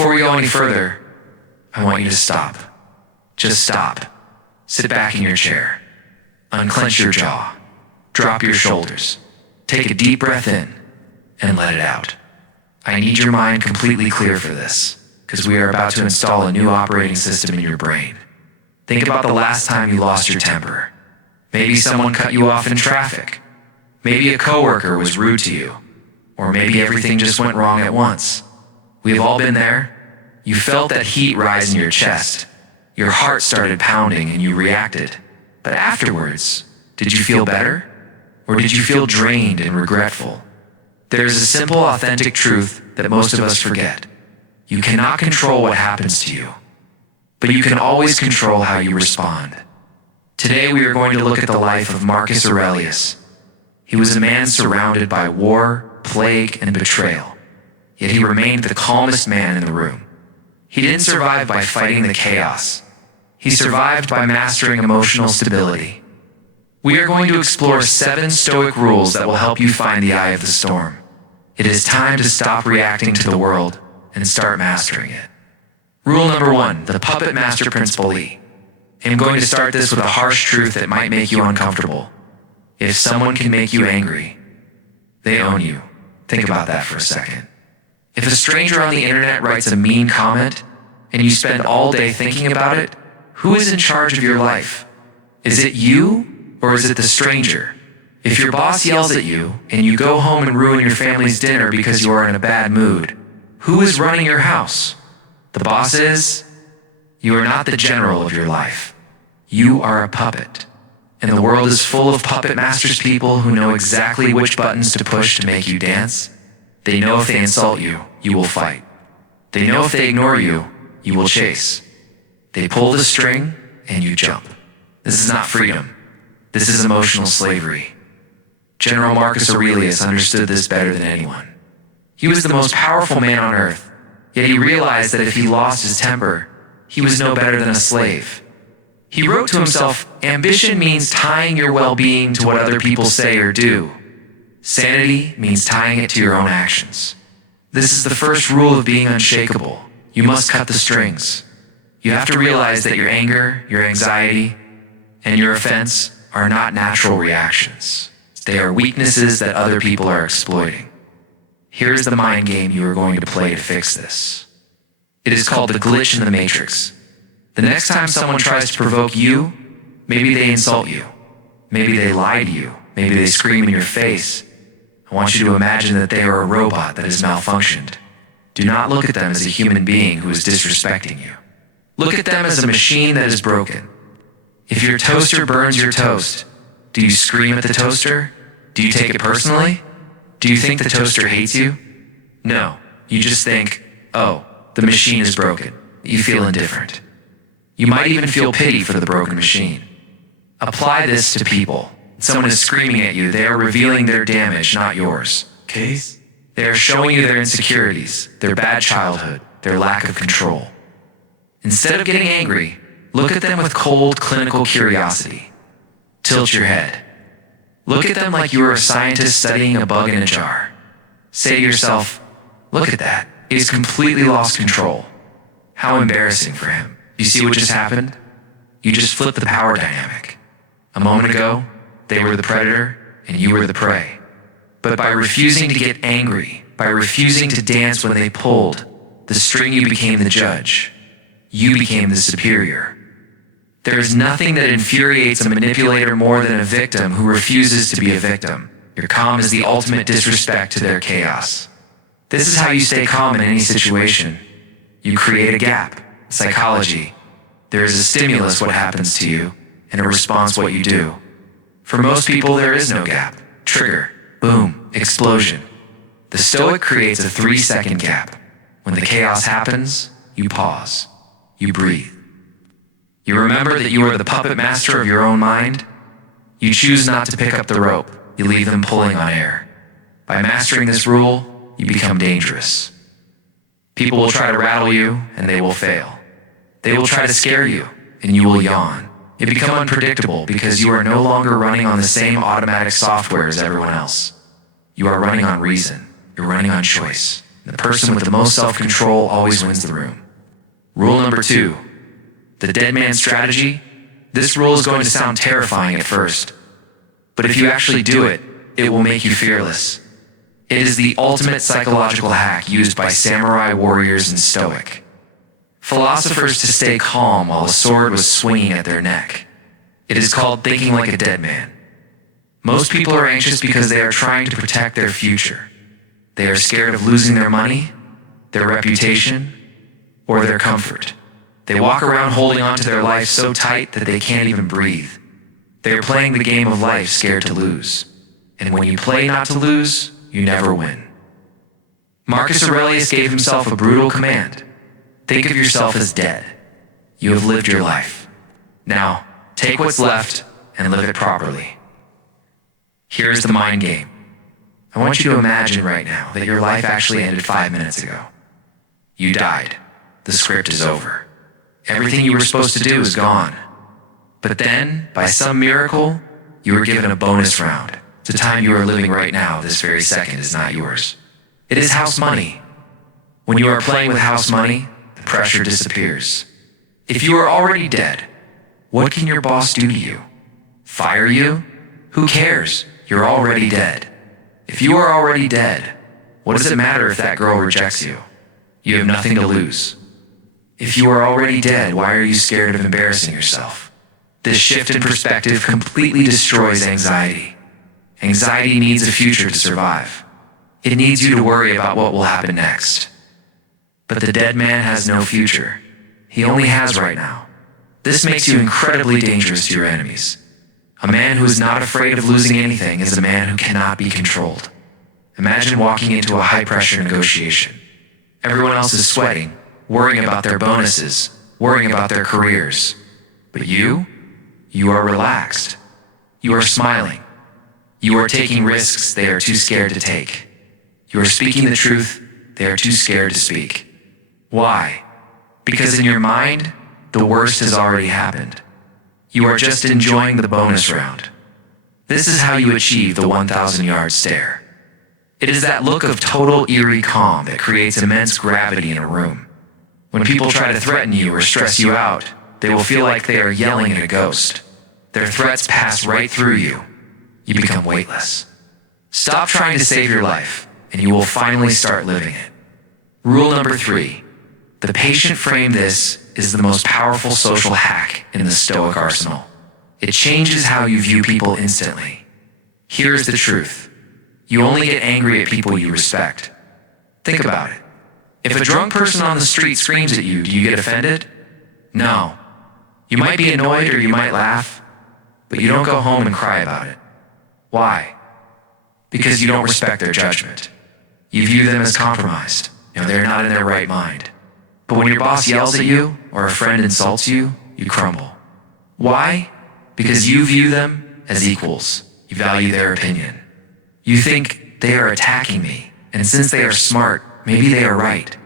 Before we go any further, I want you to stop. Just stop. Sit back in your chair. Unclench your jaw. Drop your shoulders. Take a deep breath in and let it out. I need your mind completely clear for this, because we are about to install a new operating system in your brain. Think about the last time you lost your temper. Maybe someone cut you off in traffic. Maybe a coworker was rude to you. Or maybe everything just went wrong at once. We've all been there. You felt that heat rise in your chest. Your heart started pounding and you reacted. But afterwards, did you feel better? Or did you feel drained and regretful? There is a simple, authentic truth that most of us forget. You cannot control what happens to you, but you can always control how you respond. Today we are going to look at the life of Marcus Aurelius. He was a man surrounded by war, plague, and betrayal, yet he remained the calmest man in the room. He didn't survive by fighting the chaos. He survived by mastering emotional stability. We are going to explore 7 Stoic rules that will help you find the eye of the storm. It is time to stop reacting to the world and start mastering it. Rule number 1, the puppet master principle E. I'm going to start this with a harsh truth that might make you uncomfortable. If someone can make you angry, they own you. Think about that for a second. If a stranger on the internet writes a mean comment and you spend all day thinking about it, who is in charge of your life? Is it you or is it the stranger? If your boss yells at you and you go home and ruin your family's dinner because you are in a bad mood, who is running your house? The boss is? You are not the general of your life. You are a puppet. And the world is full of puppet masters, people who know exactly which buttons to push to make you dance. They know if they insult you, you will fight. They know if they ignore you, you will chase. They pull the string and you jump. This is not freedom. This is emotional slavery. General Marcus Aurelius understood this better than anyone. He was the most powerful man on earth, yet he realized that if he lost his temper, he was no better than a slave. He wrote to himself, "Ambition means tying your well-being to what other people say or do. Sanity means tying it to your own actions." This is the first rule of being unshakable. You must cut the strings. You have to realize that your anger, your anxiety, and your offense are not natural reactions. They are weaknesses that other people are exploiting. Here's the mind game you are going to play to fix this. It is called the glitch in the matrix. The next time someone tries to provoke you, maybe they insult you. Maybe they lie to you. Maybe they scream in your face. I want you to imagine that they are a robot that has malfunctioned. Do not look at them as a human being who is disrespecting you. Look at them as a machine that is broken. If your toaster burns your toast, do you scream at the toaster? Do you take it personally? Do you think the toaster hates you? No, you just think, oh, the machine is broken. You feel indifferent. You might even feel pity for the broken machine. Apply this to people. Someone is screaming at you. They are revealing their damage, not yours. Case? They are showing you their insecurities, their bad childhood, their lack of control. Instead of getting angry, look at them with cold, clinical curiosity. Tilt your head. Look at them like you are a scientist studying a bug in a jar. Say to yourself, look at that. He's completely lost control. How embarrassing for him. You see what just happened? You just flipped the power dynamic. A moment ago, they were the predator and you were the prey. But by refusing to get angry, by refusing to dance when they pulled, the string, you became the judge. You became the superior. There is nothing that infuriates a manipulator more than a victim who refuses to be a victim. Your calm is the ultimate disrespect to their chaos. This is how you stay calm in any situation. You create a gap. Psychology. There is a stimulus, what happens to you, and a response, what you do. For most people, there is no gap. Trigger. Boom. Explosion. The Stoic creates a 3-second gap. When the chaos happens, you pause. You breathe. You remember that you are the puppet master of your own mind. You choose not to pick up the rope. You leave them pulling on air. By mastering this rule, you become dangerous. People will try to rattle you, and they will fail. They will try to scare you, and you will yawn. You become unpredictable because you are no longer running on the same automatic software as everyone else. You are running on reason. You're running on choice. The person with the most self-control always wins the room. Rule number 2, the dead man strategy. This rule is going to sound terrifying at first, but if you actually do it, it will make you fearless. It is the ultimate psychological hack used by samurai warriors and Stoic philosophers to stay calm while a sword was swinging at their neck. It is called thinking like a dead man. Most people are anxious because they are trying to protect their future. They are scared of losing their money, their reputation, or their comfort. They walk around holding on to their life so tight that they can't even breathe. They are playing the game of life scared to lose. And when you play not to lose, you never win. Marcus Aurelius gave himself a brutal command. Think of yourself as dead. You have lived your life. Now, take what's left and live it properly. Here's the mind game. I want you to imagine right now that your life actually ended 5 minutes ago. You died. The script is over. Everything you were supposed to do is gone. But then, by some miracle, you were given a bonus round. The time you are living right now, this very second, is not yours. It is house money. When you are playing with house money, the pressure disappears. If you are already dead, what can your boss do to you? Fire you? Who cares? You're already dead. If you are already dead, what does it matter if that girl rejects you? You have nothing to lose. If you are already dead, why are you scared of embarrassing yourself? This shift in perspective completely destroys anxiety. Anxiety needs a future to survive. It needs you to worry about what will happen next. But the dead man has no future. He only has right now. This makes you incredibly dangerous to your enemies. A man who is not afraid of losing anything is a man who cannot be controlled. Imagine walking into a high-pressure negotiation. Everyone else is sweating, worrying about their bonuses, worrying about their careers. But you are relaxed. You are smiling. You are taking risks they are too scared to take. You are speaking the truth they are too scared to speak. Why? Because in your mind, the worst has already happened. You are just enjoying the bonus round. This is how you achieve the 1,000-yard stare. It is that look of total eerie calm that creates immense gravity in a room. When people try to threaten you or stress you out, they will feel like they are yelling at a ghost. Their threats pass right through you. You become weightless. Stop trying to save your life, and you will finally start living it. Rule number 3. The patient frame. This is the most powerful social hack in the Stoic arsenal. It changes how you view people instantly. Here's the truth. You only get angry at people you respect. Think about it. If a drunk person on the street screams at you, do you get offended? No. You might be annoyed or you might laugh, but you don't go home and cry about it. Why? Because you don't respect their judgment. You view them as compromised. They're not in their right mind. But when your boss yells at you or a friend insults you, you crumble. Why? Because you view them as equals. You value their opinion. You think they are attacking me, and since they are smart, maybe they are right.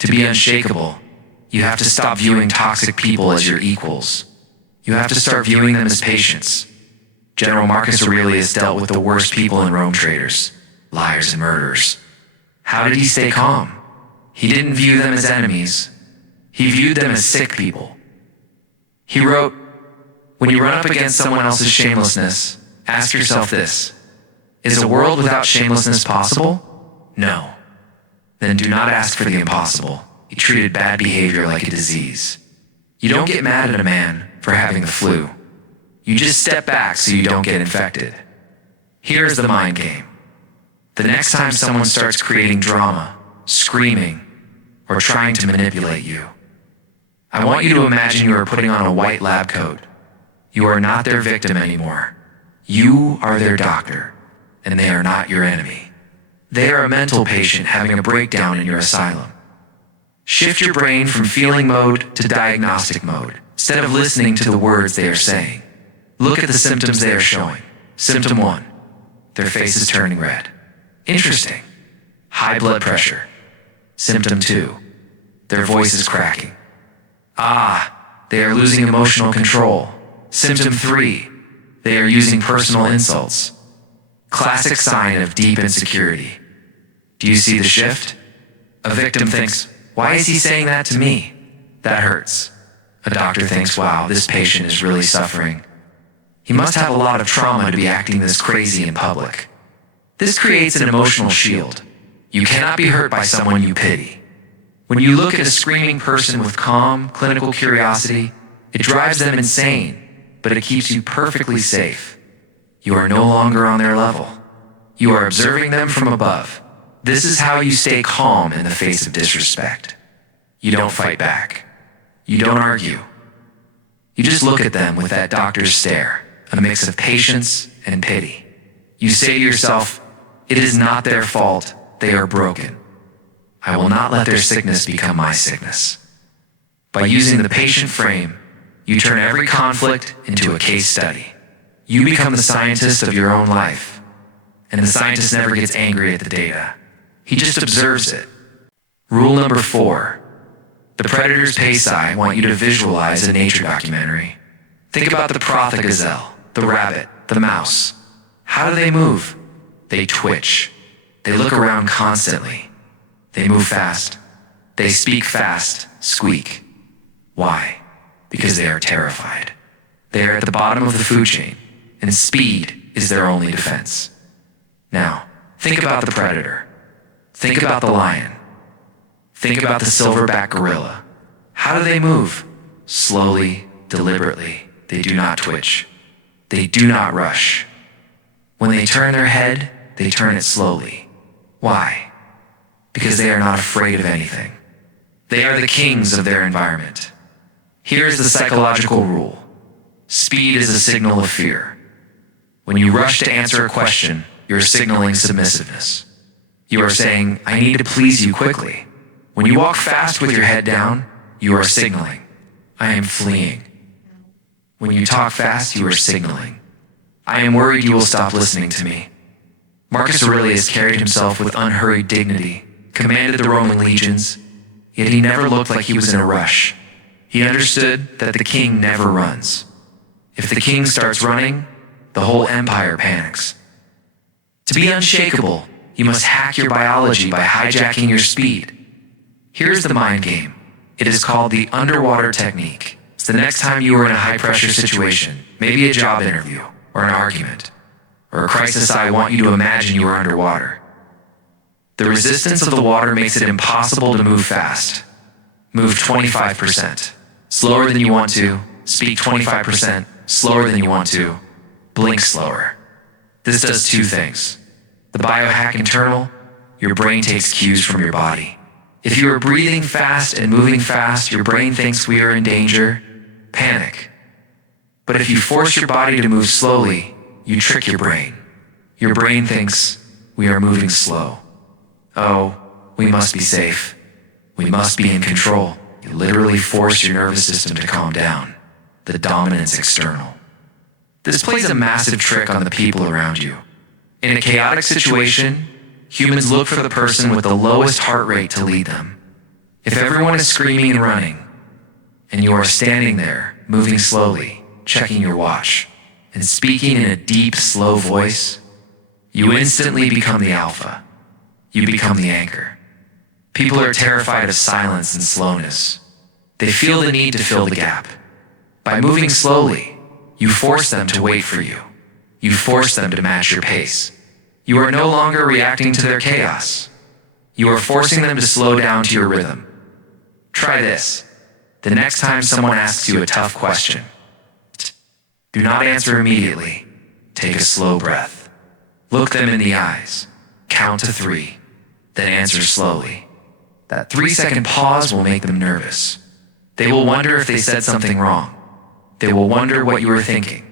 To be unshakable, you have to stop viewing toxic people as your equals. You have to start viewing them as patients. General Marcus Aurelius dealt with the worst people in Rome: traitors, liars, and murderers. How did he stay calm? He didn't view them as enemies. He viewed them as sick people. He wrote, "When you run up against someone else's shamelessness, ask yourself this: is a world without shamelessness possible? No. Then do not ask for the impossible." He treated bad behavior like a disease. You don't get mad at a man for having the flu. You just step back so you don't get infected. Here's the mind game. The next time someone starts creating drama, screaming, or trying to manipulate you, I want you to imagine you are putting on a white lab coat. You are not their victim anymore. You are their doctor, and they are not your enemy. They are a mental patient having a breakdown in your asylum. Shift your brain from feeling mode to diagnostic mode, instead of listening to the words they are saying. Look at the symptoms they are showing. Symptom 1, their face is turning red. Interesting. High blood pressure. Symptom 2, their voice is cracking. They are losing emotional control. Symptom 3, they are using personal insults. Classic sign of deep insecurity. Do you see the shift? A victim thinks, why is he saying that to me? That hurts. A doctor thinks, wow, this patient is really suffering. He must have a lot of trauma to be acting this crazy in public. This creates an emotional shield. You cannot be hurt by someone you pity. When you look at a screaming person with calm, clinical curiosity, it drives them insane, but it keeps you perfectly safe. You are no longer on their level. You are observing them from above. This is how you stay calm in the face of disrespect. You don't fight back. You don't argue. You just look at them with that doctor's stare, a mix of patience and pity. You say to yourself, it is not their fault, they are broken. I will not let their sickness become my sickness. By using the patient frame, you turn every conflict into a case study. You become the scientist of your own life. And the scientist never gets angry at the data. He just observes it. Rule number 4. The predator's pacei want you to visualize a nature documentary. Think about the Protha gazelle, the rabbit, the mouse. How do they move? They twitch. They look around constantly. They move fast. They speak fast, squeak. Why? Because they are terrified. They are at the bottom of the food chain, and speed is their only defense. Now, think about the predator. Think about the lion. Think about the silverback gorilla. How do they move? Slowly, deliberately. They do not twitch. They do not rush. When they turn their head, they turn it slowly. Why? Because they are not afraid of anything. They are the kings of their environment. Here is the psychological rule. Speed is a signal of fear. When you rush to answer a question, you're signaling submissiveness. You are saying, I need to please you quickly. When you walk fast with your head down, you are signaling, I am fleeing. When you talk fast, you are signaling, I am worried you will stop listening to me. Marcus Aurelius carried himself with unhurried dignity, commanded the Roman legions, yet he never looked like he was in a rush. He understood that the king never runs. If the king starts running, the whole empire panics. To be unshakable, you must hack your biology by hijacking your speed. Here's the mind game. It is called the underwater technique. It's the next time you are in a high-pressure situation, maybe a job interview, or an argument, or a crisis, I want you to imagine you are underwater. The resistance of the water makes it impossible to move fast. Move 25%. Slower than you want to. Speak 25%. Slower than you want to. Blink slower. This does 2 things. The biohack internal, your brain takes cues from your body. If you are breathing fast and moving fast, your brain thinks we are in danger, panic. But if you force your body to move slowly, you trick your brain. Your brain thinks we are moving slow. Oh, we must be safe. We must be in control. You literally force your nervous system to calm down. The dominance external. This plays a massive trick on the people around you. In a chaotic situation, humans look for the person with the lowest heart rate to lead them. If everyone is screaming and running, and you are standing there, moving slowly, checking your watch, and speaking in a deep, slow voice, you instantly become the alpha. You become the anchor. People are terrified of silence and slowness. They feel the need to fill the gap. By moving slowly, you force them to wait for you. You force them to match your pace. You are no longer reacting to their chaos. You are forcing them to slow down to your rhythm. Try this. The next time someone asks you a tough question, do not answer immediately. Take a slow breath. Look them in the eyes. Count to 3. Then answer slowly. That 3-second pause will make them nervous. They will wonder if they said something wrong. They will wonder what you were thinking.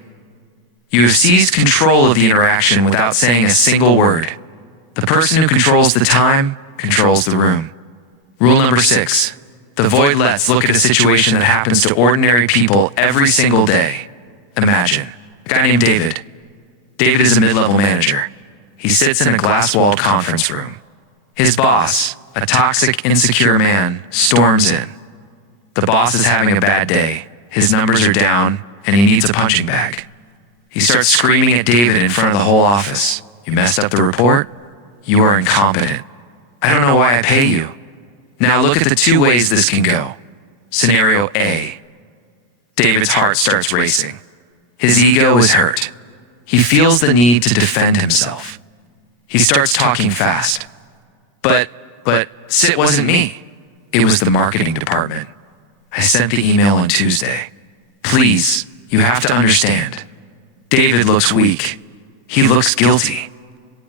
You have seized control of the interaction without saying a single word. The person who controls the time controls the room. Rule number 6. The voidlets look at a situation that happens to ordinary people every single day. Imagine a guy named David. David is a mid-level manager. He sits in a glass-walled conference room. His boss, a toxic, insecure man, storms in. The boss is having a bad day. His numbers are down, and he needs a punching bag. He starts screaming at David in front of the whole office. You messed up the report? You are incompetent. I don't know why I pay you. Now look at the two ways this can go. Scenario A. David's heart starts racing. His ego is hurt. He feels the need to defend himself. He starts talking fast. But, it wasn't me. It was the marketing department. I sent the email on Tuesday. Please, you have to understand. David looks weak. He looks guilty.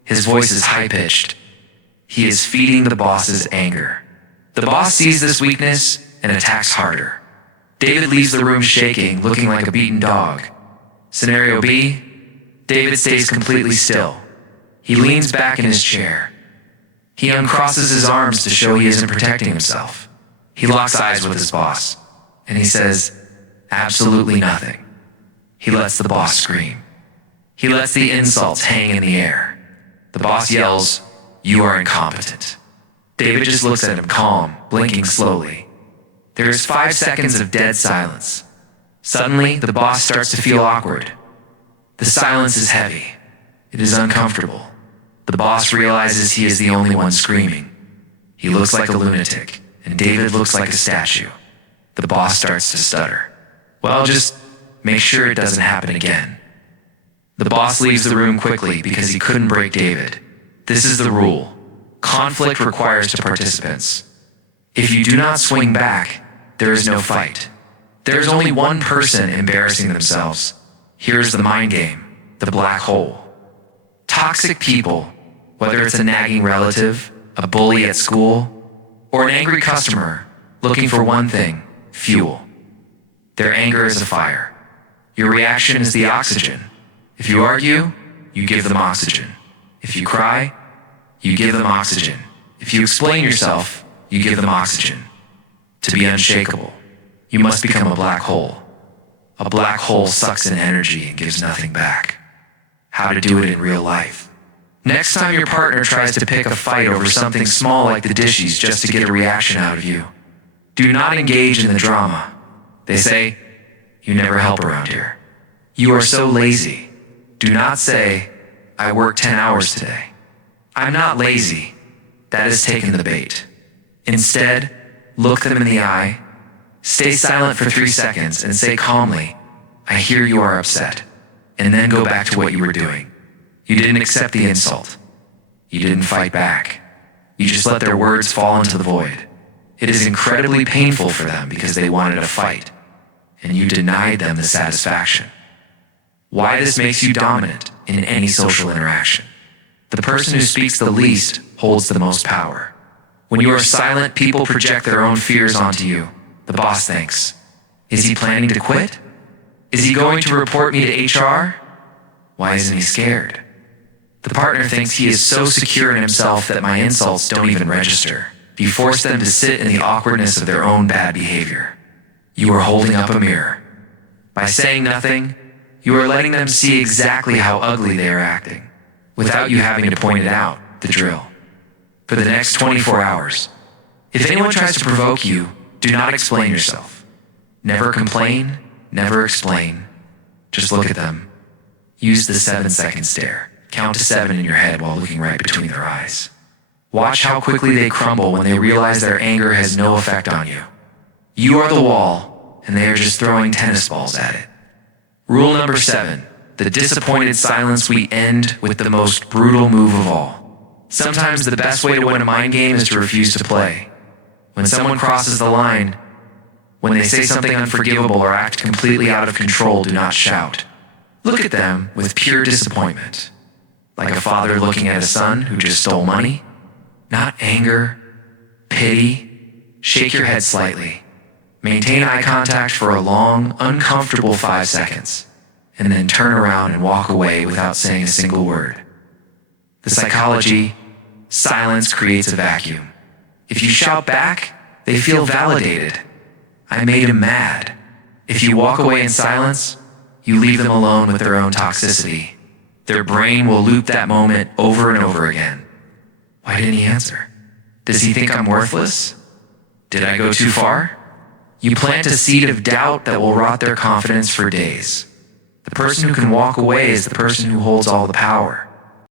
His voice is high-pitched. He is feeding the boss's anger. The boss sees this weakness and attacks harder. David leaves the room shaking, looking like a beaten dog. Scenario B, David stays completely still. He leans back in his chair. He uncrosses his arms to show he isn't protecting himself. He locks eyes with his boss, and he says, absolutely nothing. He lets the boss scream. He lets the insults hang in the air. The boss yells, "You are incompetent." David just looks at him calm, blinking slowly. There is 5 seconds of dead silence. Suddenly, the boss starts to feel awkward. The silence is heavy. It is uncomfortable. The boss realizes he is the only one screaming. He looks like a lunatic, and David looks like a statue. The boss starts to stutter. Well, just make sure it doesn't happen again. The boss leaves the room quickly because he couldn't break David. This is the rule. Conflict requires to participants. If you do not swing back, there is no fight. There is only one person embarrassing themselves. Here's the mind game, the black hole. Toxic people, whether it's a nagging relative, a bully at school, or an angry customer looking for one thing, fuel. Their anger is a fire. Your reaction is the oxygen. If you argue, you give them oxygen. If you cry, you give them oxygen. If you explain yourself, you give them oxygen. To be unshakable, you must become a black hole. A black hole sucks in energy and gives nothing back. How to do it in real life. Next time your partner tries to pick a fight over something small like the dishes just to get a reaction out of you, do not engage in the drama. They say, "You never help around here. You are so lazy." Do not say, "I worked 10 hours today." I'm not lazy. That is taking the bait. Instead, look them in the eye, stay silent for 3 seconds and say calmly, "I hear you are upset," and then go back to what you were doing. You didn't accept the insult. You didn't fight back. You just let their words fall into the void. It is incredibly painful for them because they wanted a fight, and you denied them the satisfaction. Why this makes you dominant in any social interaction. The person who speaks the least holds the most power. When you are silent, people project their own fears onto you. The boss thinks, "Is he planning to quit? Is he going to report me to HR? Why isn't he scared?" The partner thinks he is so secure in himself that my insults don't even register. You force them to sit in the awkwardness of their own bad behavior. You are holding up a mirror. By saying nothing, you are letting them see exactly how ugly they are acting, without you having to point it out, the drill. For the next 24 hours, if anyone tries to provoke you, do not explain yourself. Never complain, never explain. Just look at them. Use the 7-second stare. Count to 7 in your head while looking right between their eyes. Watch how quickly they crumble when they realize their anger has no effect on you. You are the wall, and they are just throwing tennis balls at it. Rule number 7. The disappointed silence we end with the most brutal move of all. Sometimes the best way to win a mind game is to refuse to play. When someone crosses the line, when they say something unforgivable or act completely out of control, do not shout. Look at them with pure disappointment. Like a father looking at a son who just stole money. Not anger, pity. Shake your head slightly. Maintain eye contact for a long, uncomfortable 5 seconds, and then turn around and walk away without saying a single word. The psychology, silence creates a vacuum. If you shout back, they feel validated. I made him mad. If you walk away in silence, you leave them alone with their own toxicity. Their brain will loop that moment over and over again. Why didn't he answer? Does he think I'm worthless? Did I go too far? You plant a seed of doubt that will rot their confidence for days. The person who can walk away is the person who holds all the power.